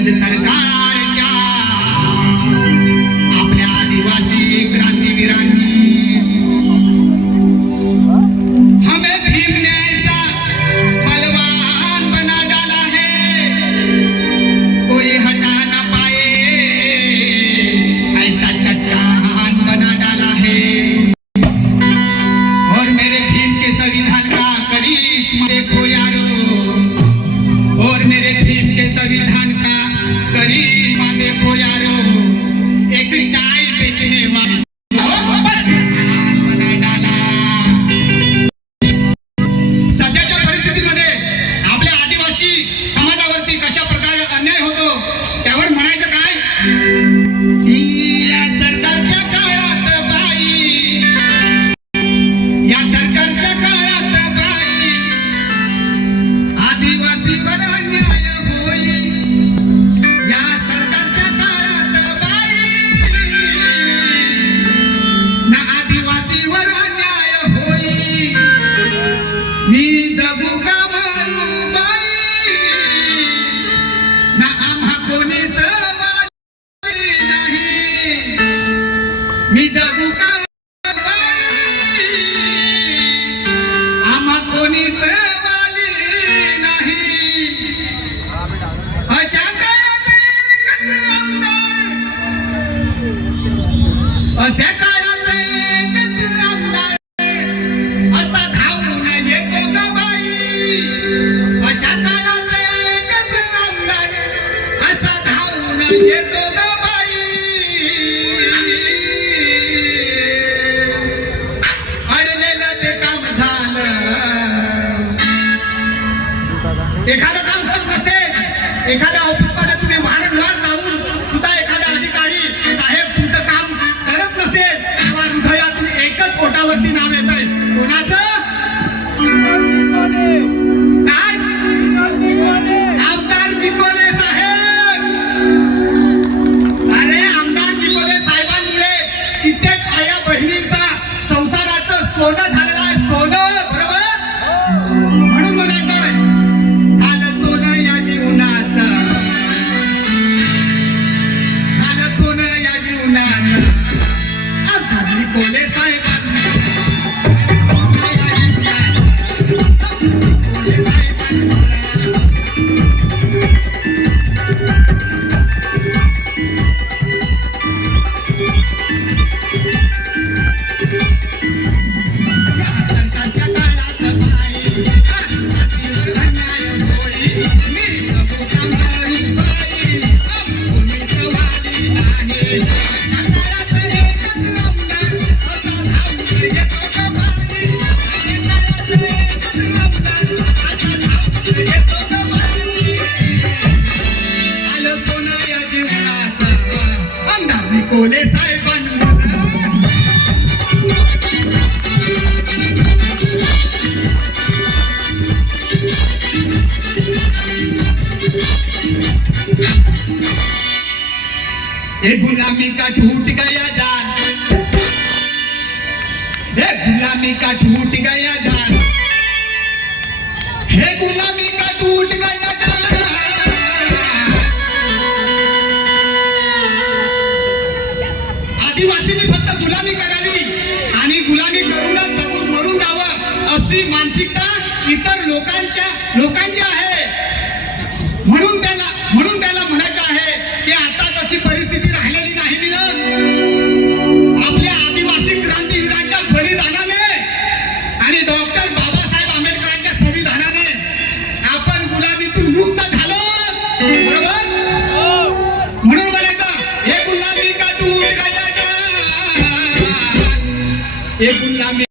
इंग्रज सरकारच्या मी जगू का बाई? ना आम्हा कोणीच नाही. मी जगू का एखाद्या ऑफिसमध्ये तुम्ही वारंवार जाऊन सुद्धा एखादा अधिकारी साहेब तुमचं काम करत नसेल तेव्हा हृदयातून एकच पोटावरती नाव येत आहे कोणाचं? काय? आमदार निकोले साहेब. अरे आमदार निकोले साहेबांमुळे कित्येक आया बहिणींचा संसाराचं सोनं झालेलं आहे सोनं. निकोले साहेबांना ये गुलामी का टूट गया जान। हे गुलामी का टूट लोकांचे आहे. म्हणून त्याला म्हणून त्याला म्हणायचं आहे की आता तशी परिस्थिती राहिलेली नाही मिळत. आपल्या आदिवासी क्रांतीवीरांच्या बलिदानाने आणि डॉक्टर बाबासाहेब आंबेडकरांच्या संविधानाने आपण गुलामीतून मुक्त झालो. बरोबर? म्हणून म्हणायचं हे गुलामी का तू हे गुलामी